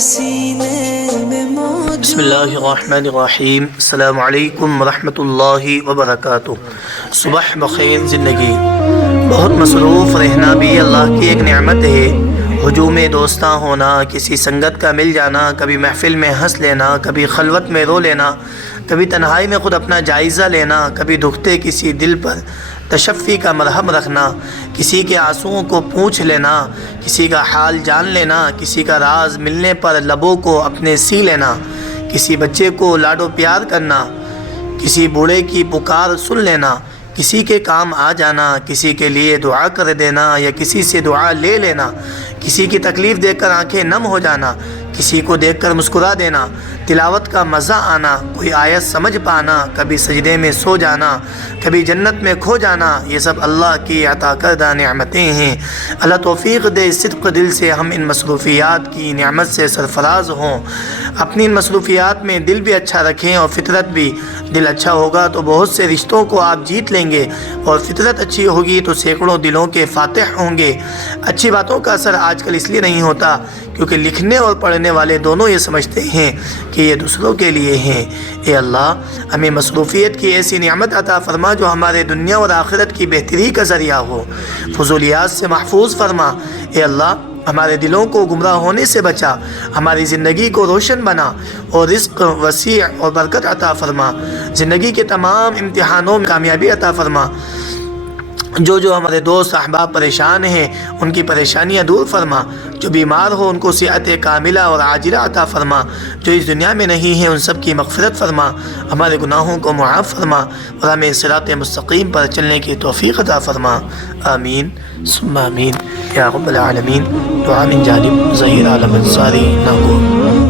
सीने में मौजूद। बिस्मिल्लाहिर्रहमानिर्रहीम। अस्सलामु अलैकुम वरहमतुल्लाहि वबरकातुह। सुबह बखैर ज़िंदगी। बहुत मसरूफ़ रहना भी अल्लाह की एक नेमत है। हुजूम दोस्तां होना, किसी संगत का मिल जाना, कभी महफिल में हंस लेना, कभी खलवत में रो लेना, कभी तन्हाई में ख़ुद अपना जायज़ा लेना, कभी दुखते किसी दिल पर तशफ़ी का मरहम रखना, किसी के आंसुओं को पूछ लेना, किसी का हाल जान लेना, किसी का राज मिलने पर लबों को अपने सी लेना, किसी बच्चे को लाडो प्यार करना, किसी बूढ़े की पुकार सुन लेना, किसी के काम आ जाना, किसी के लिए दुआ कर देना या किसी से दुआ ले लेना, किसी की तकलीफ़ देखकर आंखें नम हो जाना, किसी को देखकर मुस्कुरा देना, तिलावत का मज़ा आना, कोई आयत समझ पाना, कभी सजदे में सो जाना, कभी जन्नत में खो जाना, ये सब अल्लाह की अता करदा नेमतें हैं। अल्लाह तौफ़ीक़ दे सिद्क़ दिल से हम इन मसरूफ़ियात की नेमत से सरफराज हों। अपनी इन मसरूफ़ियात में दिल भी अच्छा रखें और फ़ितरत भी। दिल अच्छा होगा तो बहुत से रिश्तों को आप जीत लेंगे और फ़ितरत अच्छी होगी तो सैकड़ों दिलों के फ़ातिह होंगे। अच्छी बातों का असर आजकल इसलिए नहीं होता क्योंकि लिखने और पढ़ने वाले दोनों ये समझते हैं कि ये दूसरों के लिए हैं। ए अल्लाह, हमें मसरूफ़ियत की ऐसी नियामत अता फ़रमा जो हमारे दुनिया और आखिरत की बेहतरी का ज़रिया हो। फजूलियात से महफूज फ़रमा। ए अल्लाह, हमारे दिलों को गुमराह होने से बचा, हमारी ज़िंदगी को रोशन बना और रिज़्क़ वसी और बरकत अता फ़रमा। ज़िंदगी के तमाम इम्तिहानों में कामयाबी अता फ़रमा। जो हमारे दोस्त अहबाब परेशान हैं उनकी परेशानियां दूर फरमा। जो बीमार हो उनको सेहत कामिला और आजिला अता फ़रमा। जो इस दुनिया में नहीं है उन सब की मग़फ़िरत फ़रमा। हमारे गुनाहों को मुआफ़ फ़रमा और हमें सिरात मुस्तक़ीम पर चलने की तौफ़ीक़ अता फ़रमा। आमीन सुम्मा आमीन या रब्बल आलमीन। दुआ मिन जानिब ज़हीर आलम अंसारी नागो।